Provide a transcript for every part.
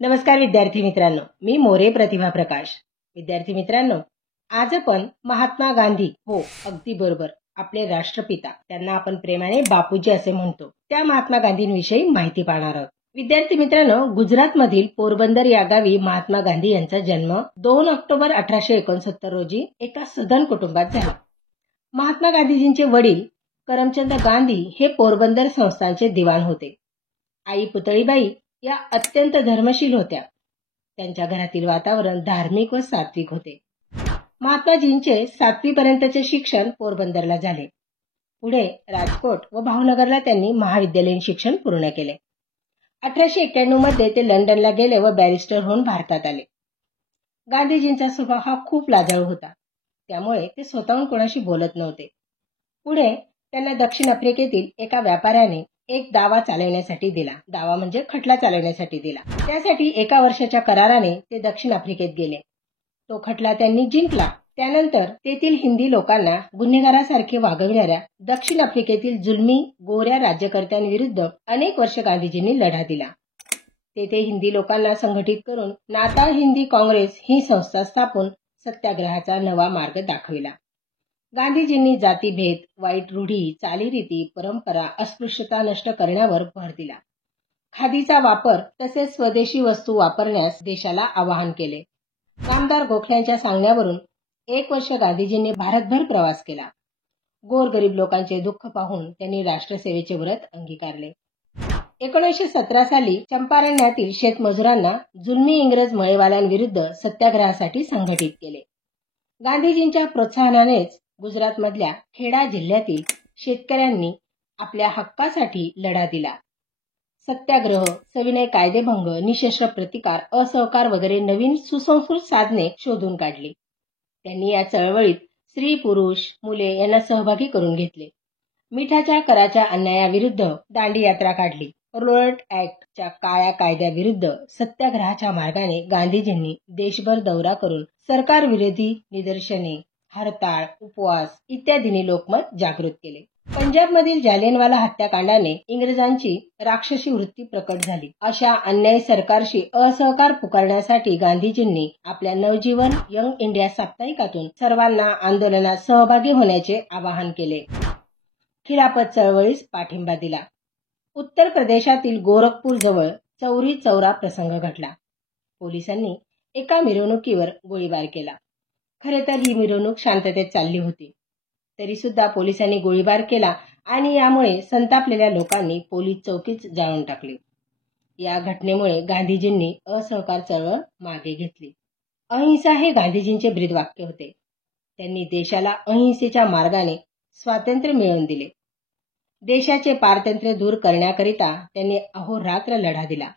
नमस्कार विद्यार्थी मित्रांनो, मी मोरे प्रतिभा प्रकाश. विद्यार्थी मित्रांनो, आज आपण महात्मा गांधी, हो अगदी बरोबर, आपले राष्ट्रपिता, त्यांना आपण प्रेमाने बापूजी असे म्हणतो, त्या महात्मा गांधींविषयी माहिती पाहणार आहोत. विद्यार्थी मित्रांनो, गुजरातमधील पोरबंदर या गावी महात्मा गांधी यांचा जन्म 2 ऑक्टोबर 1869 रोजी एका सधन कुटुंबात झाला. महात्मा गांधीजींचे वडील करमचंद गांधी हे पोरबंदर संस्थानचे दिवाण होते. आई पुतळीबाई या अत्यंत धर्मशील होत्या. त्यांच्या घरातील वातावरण धार्मिक व सात्विक होते. महात्माजींचे 7वी पर्यंतचे शिक्षण पोरबंदरला झाले. पुढे राजकोट व भावनगरला त्यांनी महाविद्यालयीन शिक्षण पूर्ण केले. 1891 मध्ये ते लंडनला गेले व बॅरिस्टर होऊन भारतात आले. गांधीजींचा स्वभाव हा खूप लाजाळू होता, त्यामुळे ते स्वतःहून कोणाशी बोलत नव्हते. पुढे त्यांना दक्षिण आफ्रिकेतील एका व्यापाऱ्याने एक दावा चालवण्यासाठी दिला. दावा म्हणजे खटला चालवण्यासाठी दिला. त्यासाठी 1 वर्षाच्या कराराने ते दक्षिण आफ्रिकेत गेले. तो खटला त्यांनी जिंकला. त्यानंतर तेथील हिंदी लोकांना गुन्हेगारासारखे वागविणाऱ्या दक्षिण आफ्रिकेतील जुलमी गोऱ्या राज्यकर्त्यांविरुद्ध अनेक वर्ष गांधीजींनी लढा दिला. तेथे हिंदी लोकांना संघटित करून नाताळ हिंदी काँग्रेस ही संस्था स्थापून सत्याग्रहाचा नवा मार्ग दाखविला. गांधीजींनी जातीभेद, वाईट रूढी, चालीरीती, परंपरा, अस्पृश्यता नष्ट करण्यावर भर दिला. खादीचा वापर तसेच स्वदेशी वस्तू वापरण्यास देशाला आवाहन केले. नामदार गोखल्यांच्या सांगण्यावरून 1 वर्ष गांधीजींनी भारतभर प्रवास केला. गोरगरीब लोकांचे दुःख पाहून त्यांनी राष्ट्रसेवेचे व्रत अंगीकारले. 1917 साली चंपारण्यातील शेतमजुरांना जुलमी इंग्रज मळेवाल्यांविरुद्ध सत्याग्रहासाठी संघटित केले. गांधीजींच्या प्रोत्साहनानेच गुजरातमधल्या खेडा जिल्ह्यातील शेतकऱ्यांनी आपल्या हक्कासाठी लढा दिला. सत्याग्रह, सविनय कायदेभंग, निशस्त्र प्रतिकार, असहकार वगैरे नवीन सुसंस्कृत साधने शोधून काढली. त्यांनी या चळवळीत स्त्री, पुरुष, मुले यांना सहभागी करून घेतले. मिठाच्या कराच्या अन्यायाविरुद्ध दांडी यात्रा काढली. रोलट ऍक्टच्या काळ्या कायद्याविरुद्ध सत्याग्रहाच्या मार्गाने गांधीजींनी देशभर दौरा करून सरकार विरोधी निदर्शने, हरताळ, उपवास इत्यादींनी लोकमत जागृत केले. पंजाबमधील जालियनवाला हत्याकांडाने इंग्रजांची राक्षसी वृत्ती प्रकट झाली. अशा अन्यायी सरकारशी असहकार पुकारण्यासाठी गांधीजींनी आपल्या नवजीवन यंग इंडिया साप्ताहिकातून सर्वांना आंदोलनात सहभागी होण्याचे आवाहन केले. खिलाफत चळवळीस पाठिंबा दिला. उत्तर प्रदेशातील गोरखपूर जवळ चौरी चौरा प्रसंग घडला. पोलिसांनी एका मिरवणुकीवर गोळीबार केला. खरे तर ही मिरवणूक शांततेत चालली होती. तरी सुद्धा पोलिसांनी गोळीबार केला आणि यामुळे संतापलेल्या लोकांनी पोलीस चौकीच जाळून टाकली. या घटनेमुळे गांधीजींनी असहकार चळवळ मागे घेतली. अहिंसा हे गांधीजींचे ब्रीदवाक्य होते. त्यांनी देशाला अहिंसेच्या मार्गाने स्वातंत्र्य मिळवून दिले. देशाचे पारतंत्र्य दूर करण्याकरिता त्यांनी अहोरात्र लढा दिला.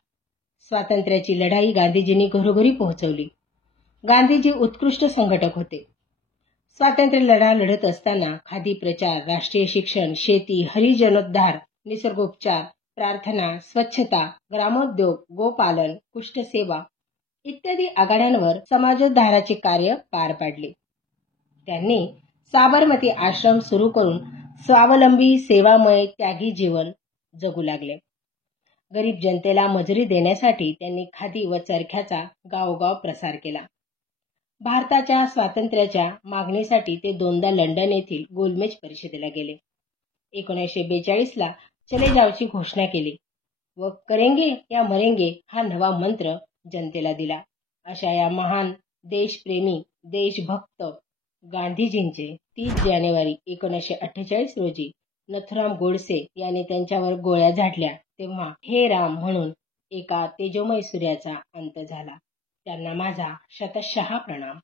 स्वातंत्र्याची लढाई गांधीजींनी घरोघरी पोहोचवली. गांधीजी उत्कृष्ट संघटक होते. स्वातंत्र्य लढा लढत असताना खादी प्रचार, राष्ट्रीय शिक्षण, शेती, हरिजनोद्धार, निसर्गोपचार, प्रार्थना, स्वच्छता, ग्रामोद्योग, गोपालन, कुष्ठसेवा इत्यादी आघाड्यांवर समाजोद्धाराचे कार्य पार पाडले. त्यांनी साबरमती आश्रम सुरू करून स्वावलंबी, सेवामय, त्यागी जीवन जगू लागले. गरीब जनतेला मजुरी देण्यासाठी त्यांनी खादी व चरख्याचा गावोगाव प्रसार केला. भारताच्या स्वातंत्र्याच्या मागणीसाठी ते 2दा लंडन येथील गोलमेज परिषदेला गेले. 1942 ला चले जावची घोषणा केली व करेंगे या मरेंगे हा नवा मंत्र जनतेला दिला. अशा या महान देशप्रेमी, देशभक्त गांधीजींचे 30 जानेवारी 1948 रोजी नथुराम गोडसे यांनी त्यांच्यावर गोळ्या झाडल्या तेव्हा हे राम म्हणून एका तेजोमय सूर्याचा अंत झाला. त्यांना माझा शतशः प्रणाम.